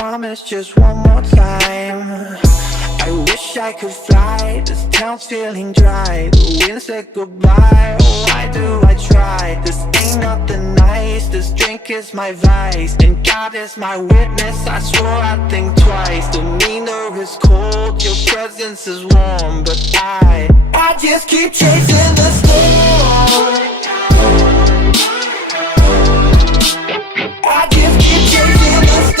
promise just one more time. I wish I could fly, this town's feeling dry. The wind said goodbye, oh why do I try? This ain't nothing nice, this drink is my vice. And God is my witness, I swore I'd think twice. The demeanor is cold, your presence is warm. But I just keep chasing the storm. I just keep chasing the storm.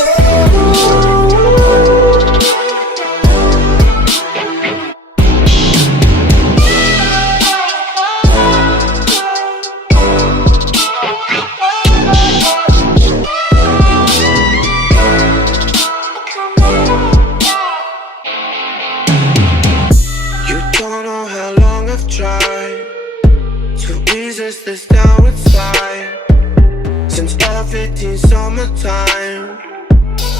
Tried to resist this downward slide. Since all 15 summertime,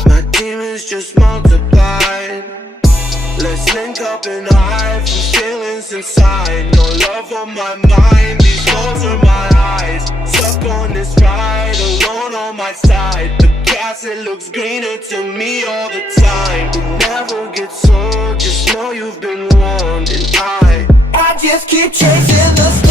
my demons just multiplied. Let's link up and hide from feelings inside. No love on my mind, these walls are my eyes. Stuck on this ride, alone on my side. The grass, it looks greener to me all the time. It never gets old, just know you've been warned. And I just keep chasing the stars.